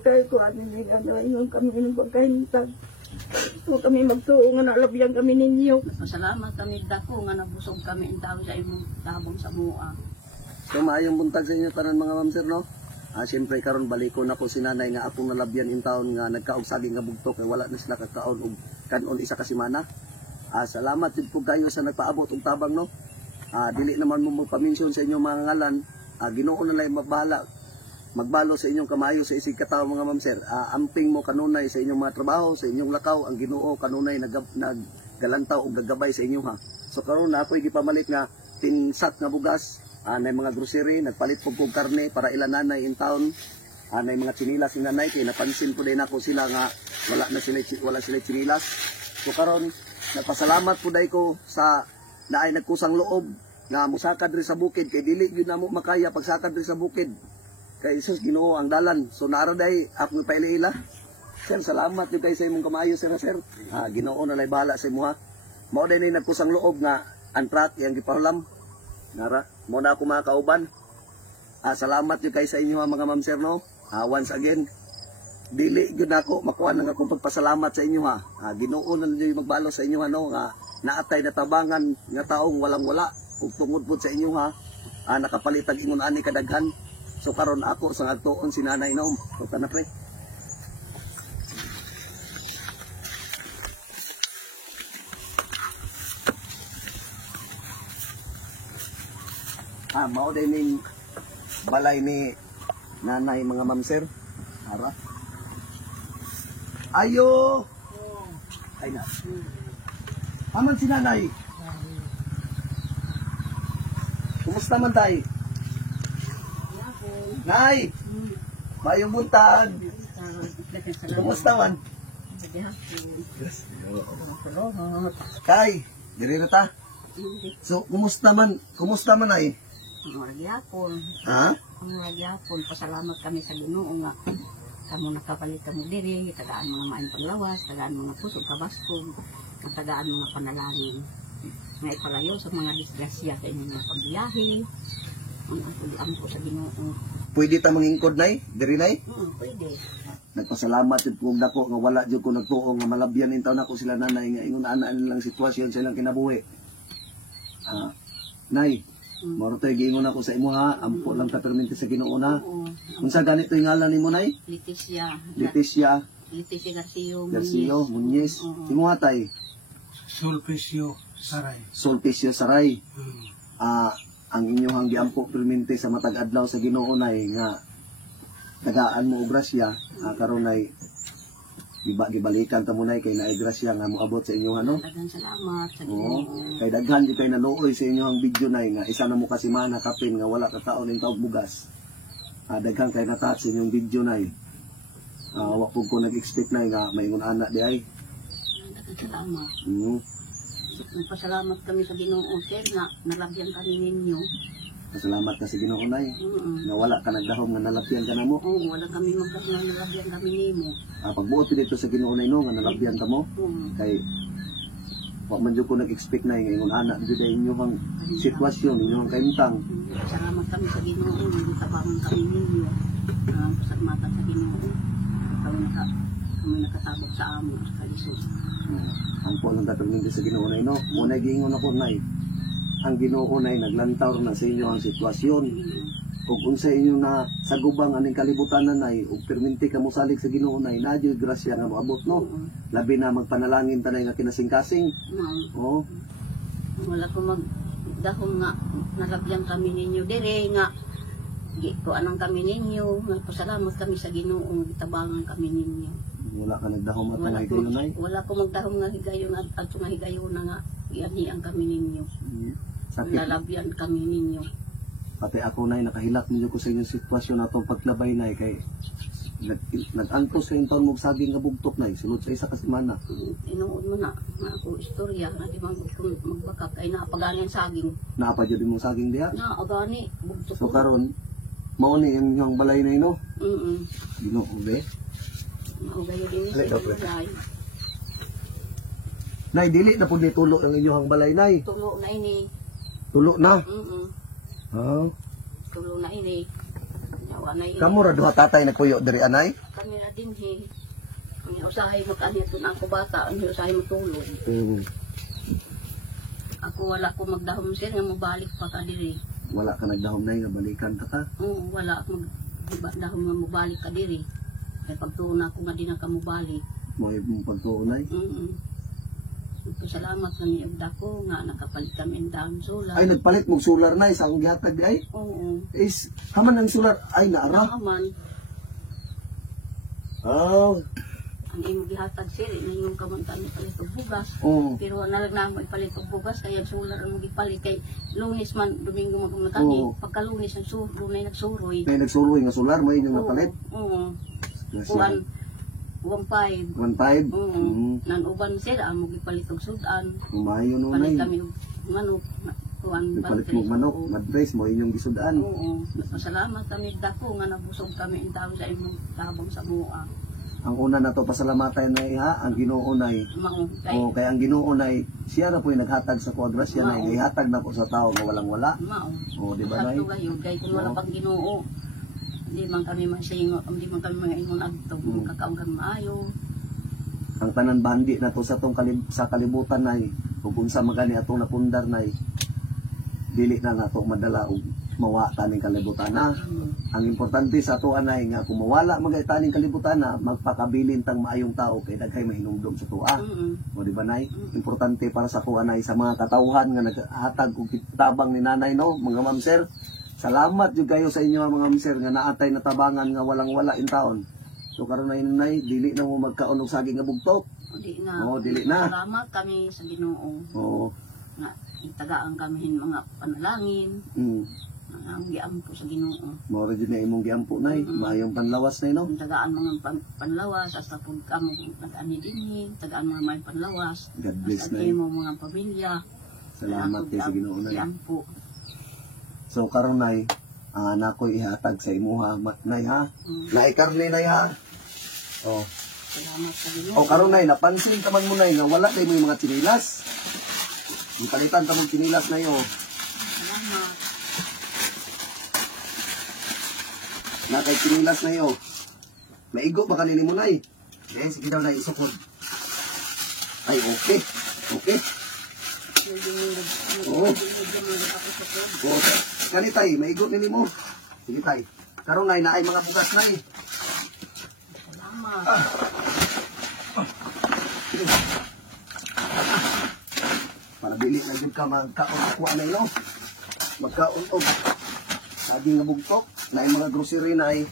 Kaya ko ano nila na ingon kami ng pagkahintag. So kami magtuo nga nalabyan kami ninyo. Pasalamat kami dako nga nabusog kami ang tao sa imong tabong sa mua. So maayong buntag sa inyo tanan mga ma'am sir no. Siyempre karon baliko na ko si nanay nga akong nalabyan in taon nga nagkaog saging nga bugtok kay wala na sila kakaon og kanon isa ka semana. Salamat jud po kayo sa nagpaabot og tabang no. Dili naman mo magpaminsyon sa inyong mga ngalan. Ginoo na lang magbalo sa inyong kamayo sa isig katawo mga ma'am sir. Amping mo kanunay sa inyong mga trabaho, sa inyong lakaw ang Ginoo kanunay naggalantaw og gagabay sa inyo ha. So karon na ako'y gipamalit nga tinsak nga bugas. Nay mga grocery, nagpalit po kong karne para ilan nanay in town. Nay mga chinilas ng nanay, kaya napansin po din ako sila nga wala sila chinilas. So karon nagpasalamat po day ko sa naay nagkusang loob nga musakad rin sa bukid, kay dili yun na mo makaya pagsakad rin sa bukid. Kay Isus Ginoo ang dalan. So naaro day, ako paila-ila. Sir, salamat yun kayo sa imong kamayo sir. Ginoo na lay bahala sa imo ha. Mao day ni nagkusang loob nga antrat yang gipahulam. Nara, mo na ako mga kauban. Salamat yun kayo sa inyo mga ma'am sir no. Once again, dili yun ako, makuha na akong pagpasalamat sa inyo ha. Ginoo na nyo magbalo sa inyo no, nga naatay na tabangan nga taong walang wala. Ug tungod po sa inyo ha, nakapalitag ingon ani kadaghan. So karon ako sa agtuon si nanay Naum. So kana pre. Mao din ning balay ni nanay mga ma'am sir. Ara. Ayo. Ay na. Aman si nanay. Kumusta man tay? Nay. Mayong buntag. Kumusta man? Kay, diri na ta. So, kumusta man ay? Ang magyapon. Ha? Ang magyapon, pasalamat kami sa Ginoo nga kamo nakapalit kamo diri, tagaan mga maayong paglawas, tagaan mga pusog kabaskog, tagaan mga panalangin. Nga ipalayo sa mga disgrasya sa inyong mga pagbiyahe. Ang po sa Ginoo. Pwede ta mangingkod nay? Diri nay? Pwede. Nagpasalamat jud ko dako nga wala jud ko nagtuo nga malabyan in taon ako sila nanay nga ingon ana lang sitwasyon sa ilang kinabuhi. Nay, maro tay giingon ako sa imo ha, ampo lang ta permente sa Ginoo na. Unsa ganito yung ngalan nimo nay? Leticia. Leticia Garcia Muñez. Imo atay? Sulpicio Saray. Sulpicio Saray. Ang inyong giampo permente sa matag adlaw sa Ginoo nay nga tagaan mo og grasya, karon nay gibalikan ta mo nay kay naay grasya nga moabot sa inyo ano. Daghang salamat sa Oo. Ginoo. Kay daghan di kay naluoy sa inyong video nay nga isa na mo ka semana kapin nga wala ka kaon ning taog bugas. Daghan kay natat sa inyong video nay. Wa pud ko nag-expect nay nga maingon ana di ay. Daghang salamat. Pasalamat kami sa Ginoo sir nga nalabyan kami ninyo. Pasalamat ka sa Ginoo nay. Nga wala ka nagdahom nga nalabyan ka namo. Oo, wala kami magkasna nalabyan kami nimo. Pagbuot dito sa Ginoo nay no nga nalabyan ka mo. Kay wa man jud ko nag-expect nay nga ingon ana jud ay inyong sitwasyon, inyong kaimtang. Salamat kami sa Ginoo nga gitabangan kami ninyo. Pasalamat sa Ginoo. Kami nakatabok sa amo sa kalisod. Ang po lang tatanungin sa Ginoo nay no. Muna giingon ako nay. Ang Ginoo nay naglantaw na sa inyo ang sitwasyon. Ug unsa inyo na sagubang aning kalibutan nay ug perminti ka mo salig sa Ginoo nay nadyo grasya nga moabot no. Labi na magpanalangin tanay nga kinasing-kasing. Oo. Wala ko magdahom nga nalabyan kami ninyo dire nga ko anang kami ninyo nga pasalamat kami sa Ginoo nga gitabangan kami ninyo. Wala ka nagdahom at nga higayon nay. Wala ko magdahom nga higayon at nga higayon na nga iyan kami ninyo. Sakit. Nalabyan kami ninyo. Pati ako nay nakahilak ninyo ko sa inyong sitwasyon atong paglabay nay kay nag-antos kayong taon mong saging nga bugtok nay sulod sa isa ka semana. Inuod mo na ako istorya na di man ko magbakak ay naapagani ang saging. Naapa jud imong saging diha. Naapagani bugtok. So karon mao ni yung balay nay no. Ginoo be. Mao gayo din Alay, sa dapat. balay. Nay dili na pud ni tulo ang inyong balay nay. Tulo na ini. Tulo na. Mm. Ha? Tulo na ini. Awa na yun. Kamu ra duha tatay nagpuyo diri anay? Kami na din Ang usahay mag-anit kung ako bata, ang usahay matulog. Ako wala ko magdahom sir, nga mabalik pa ka diri. Wala ka nagdahom na nga balikan ka ka. Oo, wala ako magdahom nga mabalik ka diri. Kaya pagtuon ako nga din ka mabalik. Mo imong pagtuunay. Salamat sa niyog dako nga nakapalit kami ang dahon solar. Ay nagpalit mo solar na isang gihatag di ay. Oo. Is haman ang solar ay naara. Naman, Oh. ang imong gihatag sir, na yung kamang kami palit og bugas. Oh. Pero nalag na ako ipalit og bugas, kaya solar ang magipalit. Kay lunes man, domingo magkani. Oo. Pagka lunes, lunay nagsuroy. Kay nagsuroy nga solar mo inyong napalit. Oo. Yes, Kuan, 1.5. 1.5. Nan uban sir, ang magipalit og sudan. Umayo no Palit nay. kami og manok. Kuan, Nagpalit battery. mo manok, Oo. madres mo inyong gisudaan. Oo. Pasalamat kami dako nga nabusog kami ang tao sa imong tabang sa mua. Ang una na to pasalamatan na ha, ang Ginoo nay. Mao kay O kay ang Ginoo nay siya na po yung naghatag sa kuwagrasya nay, gihatag na po sa tao nga walang wala. mao. O di ba nay? Sakto kayo kay kung wala pang Ginoo. Hindi man kami masingo, hindi man kami mga ingon adto, kakaon kami maayo. Ang tanan bandi na to sa tong sa kalibutan nay, kung unsa magani atong napundar nay, dili na nato madala og mawa taning kalibutan na. Ang importante sa ato anay nga kung mawala magay taning kalibutan na, magpakabilin tang maayong tao kay daghay mahinumdum sa tuwa. O di ba nay? Importante para sa ako anay sa mga katawhan nga naghatag og tabang ni nanay no, mga ma'am sir. Salamat jud kayo sa inyo mga ma'am sir nga naatay na tabangan nga walang wala in taon. So karon nay dili na mo magkaon og saging nga bugtok. Di na. Oo, dili na. Salamat kami sa Ginoo Oo. na itagaan kami mga panalangin. Ang giampo sa Ginoo. Mao ra jud na imong giampo nay, maayong panlawas nay no. Ang tagaan mga panlawas, hasta pag kamo nag-ani dinhi, tagaan mga may panlawas. God bless Hasta nay. mo mga pamilya. Salamat kay sa Ginoo nay. Giampo. So karon nay, nakoy ihatag sa imuha nay ha. Nay karne nay ha. Oh. Salamat sa Ginoo. O karon nay napansin ka man mo nay nga wala kay mo yung mga tsinilas. Ipalitan ta mong tsinilas nay oh. Salamat. Na kay tsinilas nay oh. Maigo ba kanini mo nay? Sige daw nay isukod. Ay okay. Okay. Oo. Oh. Kani tay, maigo nini mo. Sige tay. Karon nay naay mga bugas nay. Salamat. Para dili na jud ka magkaon ako anay no. Magkaon og saging nga bugtok, naay mga grocery nay.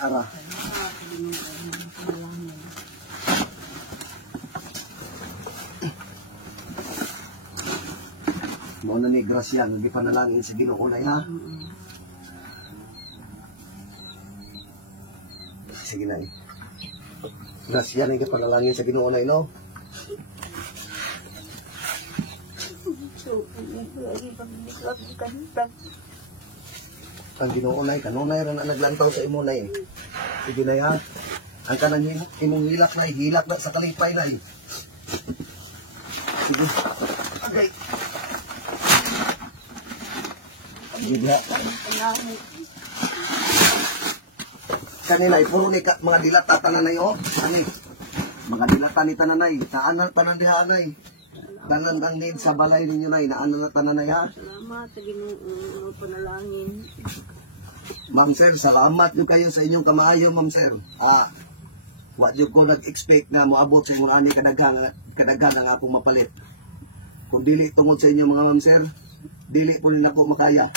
Ara. Mo na ni grasya nga gipanalangin sa Ginoo nay ha. Sige nay. Grasya nga gipanalangin sa Ginoo nay no. Ang Ginoo nay kanunay ra na naglantaw sa imo nay. Sige nay ha. Ang kanang imong hilak nay, hilak na sa kalipay nay. Sige. Okay. Sige. Kanina puro ni mga dilata tananay oh. Ani. Mga dilata ni tananay, tanan panandiha nay. Tanan ang need sa balay ninyo nay, naan na tananay ha. Salamat sa Ginoo ang panalangin. Ma'am sir, salamat yung kayo sa inyong kamaayo, ma'am sir. Wa jud ko nag-expect na moabot sa imong ani kadaghan ang akong mapalit. Kung dili tungod sa inyo mga ma'am sir, dili po rin ako makaya.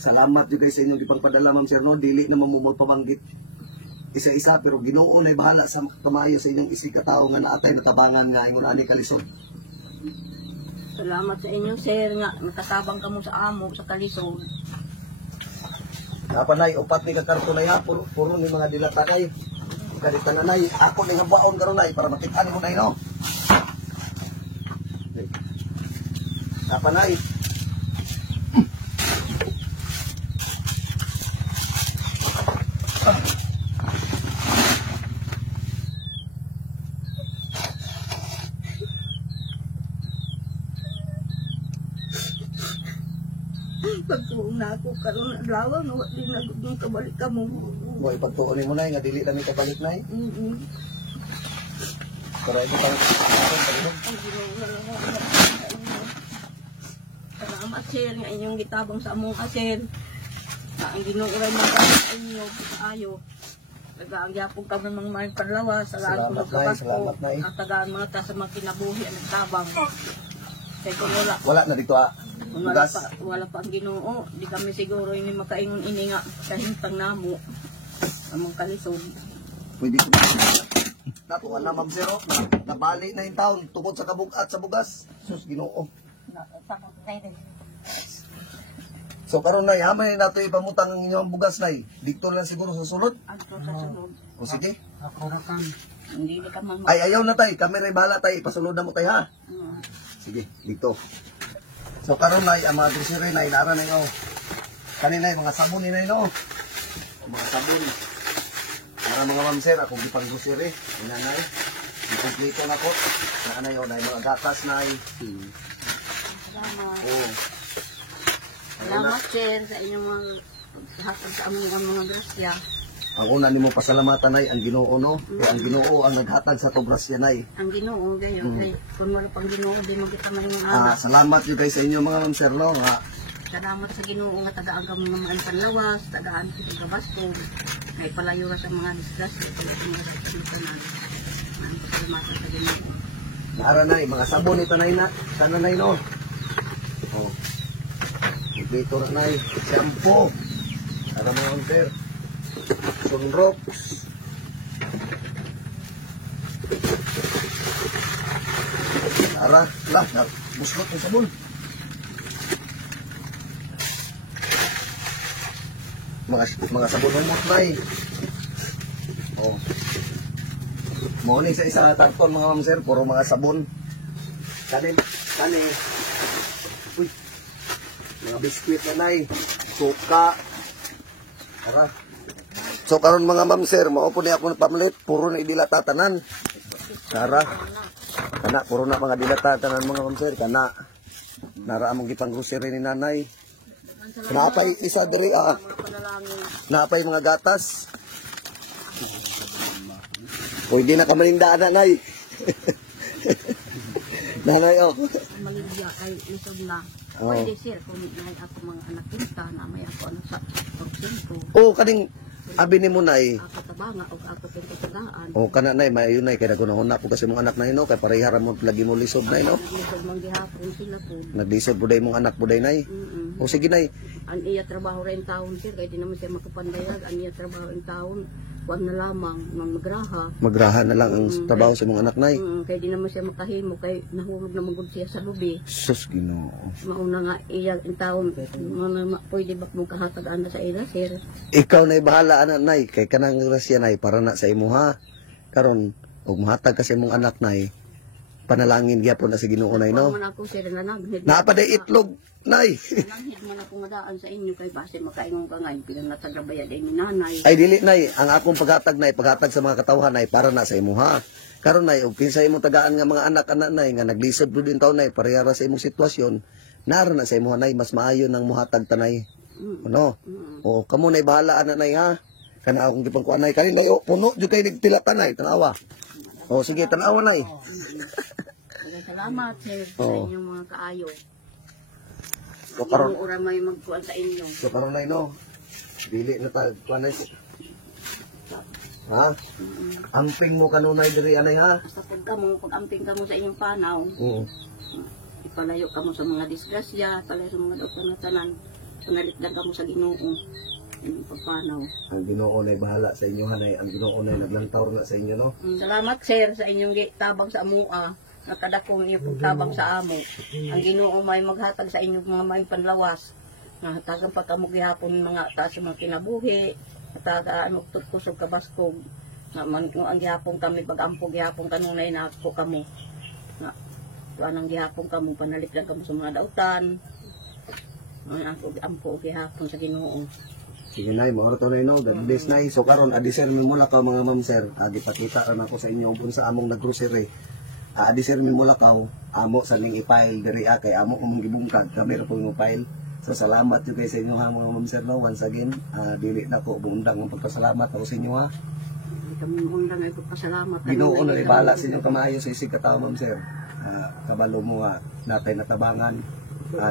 Salamat yung kayo sa inyong ipagpadala, ma'am sir, no? Dili na mamumot pabanggit isa-isa, pero Ginoo na bahala sa kamaayo sa inyong isikatao nga naatay na tabangan nga imong ani kalisod. Salamat sa inyo sir nga nakatabang kamo sa amo sa kalisod. Napanay, upat ni kakarto na ya, puro ni mga dilata kay. Ganito na nay, ako ni habaon karon nay para matik-an mo nay no. Napanay. Pagtuong na ako karon adlaw nga wa di na gud kabalik ka mo. Mo ipagtuon mo nay nga dili na mi kabalik nay. Pero ito pang Ang Ginoo na lang ako. Salamat sir nga inyong gitabang sa among sir. Ang Ginoo ra magkakaroon sa inyo kaayo. Tagaan gyapon kami mga may panlawas, tagaan ko Salamat, Nay. at tagaan mga ta sa mga kinabuhi ang tabang. Kaya kung wala na dito kung bugas. wala pa ang Ginoo, di kami siguro ini makaingon ini nga kahintang namo among kalisod. Pwede ko nato na Ma'am Zero. Nabali na yung taon tungkol sa kabugat sa bugas. Sus Ginoo. So karon nay, hamay nato ipamutang ang inyong bugas nay. Dito lang siguro sa sulod. Adto sa sunod. O sige. Ako na kan. Hindi ka man Ay ayaw na tay, kami ray bahala tay, ipasulod na mo tay ha. Sige, dito. So karon nay, ang mga grocery nay nara na yo. Kanina mga sabon ni nay no. Mga sabon. Para mga ma'am sir, akong gipang grocery, inanay. Ikumpleto na ko. Na yo nay mga gatas nay. Salamat. Oh. Salamat sir sa inyong mga hatag sa among mga grasya. Ang una nimo pasalamatan nay ang Ginoo no. Kaya ang Ginoo ang naghatag sa to grasya nay. Ang Ginoo gayon kay kun wala pang Ginoo di magita man yung anak. Salamat yun guys sa inyo mga ma'am sir no. Salamat sa Ginoo nga tagaan kami ng mga panlawas, tagaan ko sa gabasko. Ay palayo ra sa mga disgrasya sa mga sitwasyon. Salamat sa Ginoo. Nara nay, mga sabon ito nay na. Sana nay no. Oh. Dito na nay, shampoo. Para mga ma'am sir. Sunrocks. Tara, lah, buslot ng sabon. Mga sabon ng mutnay. Oh. Morning sa isa tarton mga ma'am sir, puro mga sabon. Kani. Uy. Mga biskwit na nay, suka. Tara. So karon mga ma'am sir, mao po ni ako pamlit, puro na idilata tanan. Tara. Kana puro na mga dilata tanan mga ma'am sir, kana. Nara among gipang grocery ni nanay. Napay isa diri napay mga gatas. Pwede na kamalindaan na nay. Nanay oh. Maligya ay lisod na. Oh. Pwede sir kung may ako mga anak kinta na may ako ano sa pagsinto. Oh, kaning abi ni mo nay. Ako tabanga o ako pintagaan. Oh, kana nay maayun nay kay nagunahon po kasi mong anak nay no kay parehara mo lagi mo lisod nay no. Lisod mang gihapon sila po. Naglisod buday mong anak buday nay. O sige nay. An iya trabaho rin taon sir kay di naman siya makapandayag. An iya trabaho rin taon. Kuan na lamang mang magraha. Magraha na lang ang trabaho sa mong anak nay. Kay di naman siya makahimo kay nahulog na magud siya sa lubi. Sus Ginoo. Mauna nga iya in taon pwede ba mong kahatagaan na sa ila sir. Ikaw nay bahala anak nay kay kanang grasya nay para na sa imo ha. Karon og mahatag kasi mong anak nay panalangin gyapon na sa Ginoo nay no. Man ako sir nanaghid. Napaday itlog nay. Nanaghid man ako madaan sa inyo kay base makaingon ka nga pinang natagabayan ay ni nanay. Ay dili nay ang akong paghatag nay paghatag sa mga katawhan nay para na sa imo ha. Karon nay og kinsa imong tagaan nga mga anak-anak nay nga naglisod pud din taon nay parehara sa imong sitwasyon nara na sa imo nay mas maayo nang muhatag tanay. Ano? O kamo nay bahala anak nay ha. Kana akong gipang kuan nay kanina yo puno jud kay nagtilatan nay tanawa. O sige tanawa nay. Salamat sir sa inyong mga kaayo. So karon Ura may magkuan sa inyo. so karon nay no. Dili na ta kuan nay. Ha? Amping mo kanunay diri anay ha. Basta pag amping ka mo sa inyong panaw, Oo. ipalayo ka mo sa mga disgrasya, palayo sa mga doktor na tanan, panalitdan ka mo sa Ginoo. Inyong pagpanaw. Ang Ginoo nay bahala sa inyo hanay. Ang Ginoo nay naglantaw na sa inyo no. Salamat sir sa inyong tabang sa amua. Nakadakong inyong pagtabang sa amo. Ang Ginoo may maghatag sa inyong mga may panlawas. Nahatagan pa kamo gihapon mga taas mga kinabuhi. Hatagaan mo kusog kabaskog. Na ang gihapon kami pag-ampo gihapon kanunay na ako kamo. Na anang gihapon kamo panalit lang kamo sa mga dautan. Ang ampo gihapon sa Ginoo. Sige nay, mo to nay no. God bless nay. So karon adisir mi mula ka mga ma'am sir. Gipakita ra nako sa inyo kung sa among naggrocery. Adisir mi mula ka amo sa ning i-file diri kay amo mong gibungkag kami ra pong i-file. So salamat yung kayo sa inyo ha mga ma'am sir no. Once again, dili na ko buundang ang pagpasalamat ako sa inyo ha. Kami undang ay pasalamat. Ginoo na ibala sa inyong kamayo sa isig katawo ma'am sir. Kabalo mo nga natay natabangan.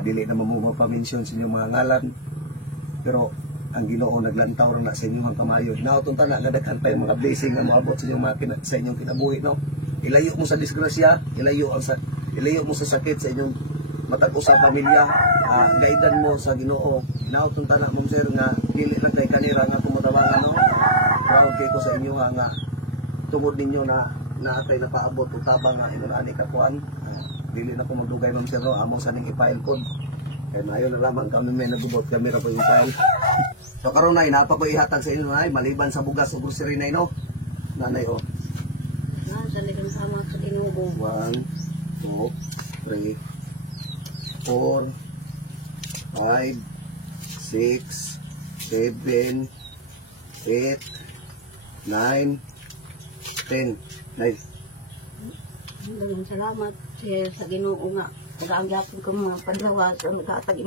Dili na mamumo pa-mention sa inyong mga ngalan. Pero ang Ginoo naglantaw ra na sa inyong mga kamayo. Naoton ta na gadaghan pa yung mga blessing nga moabot sa inyong sa inyong kinabuhi no. Ilayo mo sa disgrasya, ilayo mo sa sakit sa inyong matag sa pamilya. Gaidan mo sa Ginoo. Naoton ta na ma'am sir nga dili lang kay kanira nga tumutabangan no. Proud kay ko sa inyo nga tungod ninyo na naatay napaabot o tabang nga ingon ani kakuan. Dili na ko magdugay ma'am sir no, amo sa ning i-file code. Kaya na ayaw na lamang kami may nagubot kami ra po yung file. So karon nay napa ko ihatag sa inyo nay maliban sa bugas o grocery nay no. Nanay o. Sa likang sama sa Ginoo. 1 2 3 4 5 6 7 8 9 10 9. Daghang salamat sa Ginoo nga pag-aanggapon ko mga padlawas o naghatag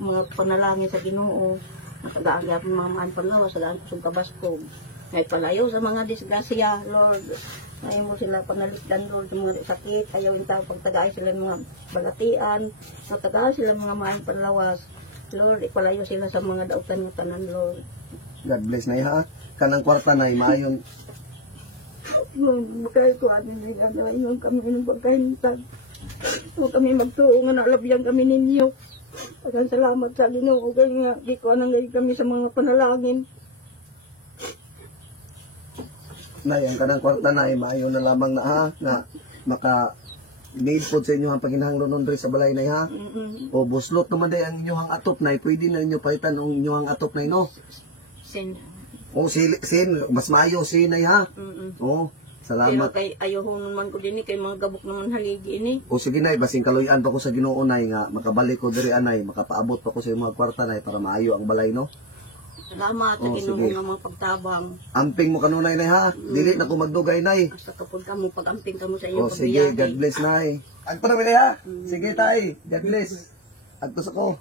mga panalangin sa Ginoo. Nag-aanggapon mga maan padlawas sa daan kusog kabaskog. Ngay palayo sa mga disgrasya, Lord. Ngay mo sila panalikdan, Lord, sa mga sakit. Ayaw yung tao pagtagay sila mga balatian. Nagtagay sila mga maan panlawas. Lord, ipalayo sila sa mga dautan ng tanan, Lord. God bless na ha. Kanang kwarta na maayon. Magkaya ko ano nila ngayon kami ng pagkahintag. Huwag kami magtuo nga nalabyan kami ninyo. Pagkan salamat sa Ginoo kaya nga di ko anang kami sa mga panalangin. Nay, ang kanang kwarta na maayon na lamang na ha na maka need po sa inyo ang paginahanglan nun sa balay na ha. O buslot naman day ang inyong atop na pwede na inyo palitan ang inyong atop na no. Sen. O sin mas maayo sinay ha. O Pero salamat. kay ayaw naman ko din kay mga gabok naman haligi ini. O sige nay, basing kaluyan pa ko sa Ginoo nay nga makabalik ko diri anay, makapaabot pa ko sa mga kwarta nay para maayo ang balay no. Salamat sa Oh, Ginoo sige. nga mga pagtabang. Amping mo kanunay nay ha. Dili na ko magdugay nay. Basta kapag kamo pag-amping kamo sa O iyong sige, God kabiyahe. bless nay. Agto na ha. Sige tay, God bless. Agto sa ko.